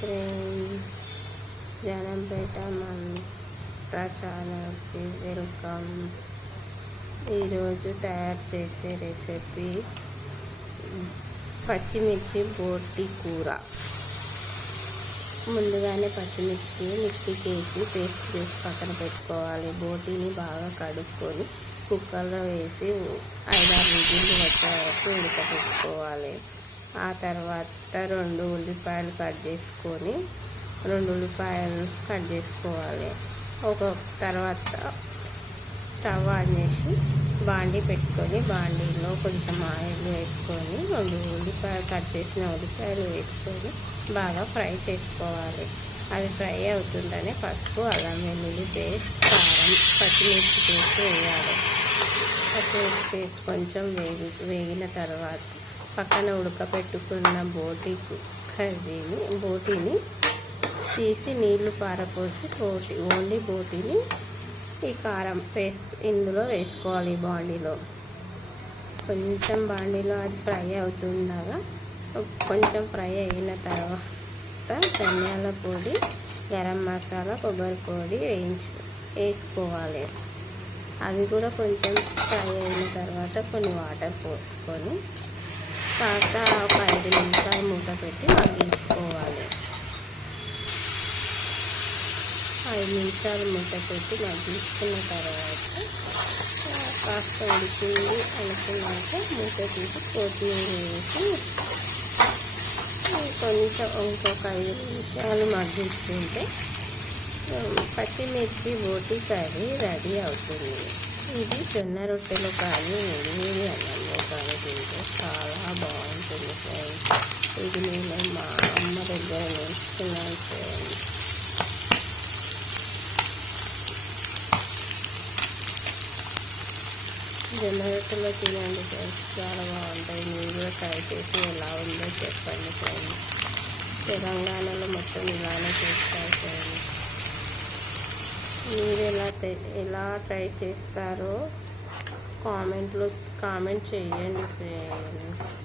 Friends, జనంపేట మంతా ఛానల్కి welcome. ఈరోజు తయారు చేసే రెసిపీ పచ్చిమిర్చి బోటి కూర. ముందుగానే పచ్చిమిర్చి మిక్సీకి వేసి పేస్ట్ చేసి పక్కన పెట్టుకోవాలి. బోటీని బాగా కడుక్కొని కుక్కర్లో వేసి 5-6 విజిల్లు వచ్చే వరకు ఉడకపెట్టుకోవాలి. ఆ తర్వాత 2 ఉల్లిపాయలు కట్ చేసుకోవాలి. తర్వాత స్టవ్ ఆన్ చేసి బాండీ పెట్టుకొని బాండీలో కొంచెం ఆయిల్ వేసుకొని 2 కట్ చేసిన ఉల్లిపాయలు వేసుకొని బాగా ఫ్రై చేసుకోవాలి. అది ఫ్రై అవుతుందనే పసుపు, అల్లం వెల్లుల్లి పేస్ట్, కారం, పచ్చిమిర్చి పేస్ట్ వేయాలి. పచ్చిమిర్చి పేస్ట్ కొంచెం వేగిన తర్వాత పక్కన ఉడకపెట్టుకున్న బోటీని తీసి నీళ్లు పారపోసి ఓన్లీ బోటీని ఈ కారం పేస్ట్ ఇందులో వేసుకోవాలి. బాండీలో కొంచెం అది ఫ్రై అవుతుండగా కొంచెం ఫ్రై అయిన తర్వాత ధనియాల పొడి, గరం మసాలా, కొబ్బరి పొడి వేసుకోవాలి. అవి కూడా కొంచెం ఫ్రై అయిన తర్వాత కొన్ని వాటర్ పోసుకొని కాస్త ఒక 5 నిమిషాలు మూత పెట్టి మగ్గించుకోవాలి. 5 నిమిషాలు మూత పెట్టి మగ్గించుకున్న తర్వాత కాస్త ఉడికింది అనుకున్నాక మూత తీసి కొత్తిమీర వేసి కొంచెం ఇంకొక 5 నిమిషాలు మగ్గించుకుంటే పచ్చిమిర్చి బోటి కర్రీ రెడీ అవుతుంది. ఇది జొన్న రొట్టెలో కానీ వేడి అన్నంలో కానీ తింటే చాలా బాగుంటుంది ఫ్రెండ్స్. ఇది నేను మా అమ్మ దగ్గర నేర్చుకున్నాను ఫ్రెండ్స్. జొన్న రొట్టెలో తినండి ఫ్రెండ్స్, చాలా బాగుంటాయి. మీరు కూడా ట్రై చేసి ఎలా ఉందో చెప్పండి ఫ్రెండ్స్. తెలంగాణలో మొత్తం ఇలానే చేస్తారు ఫ్రెండ్స్. మీరు ఎలా ట్రై చేస్తారో కామెంట్ చేయండి ఫ్రెండ్స్.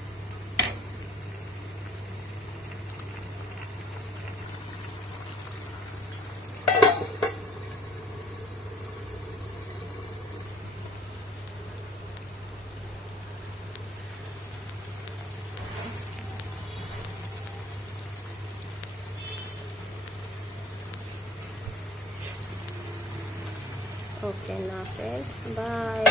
ఓకే నా ఫ్రెండ్స్, బాయ్.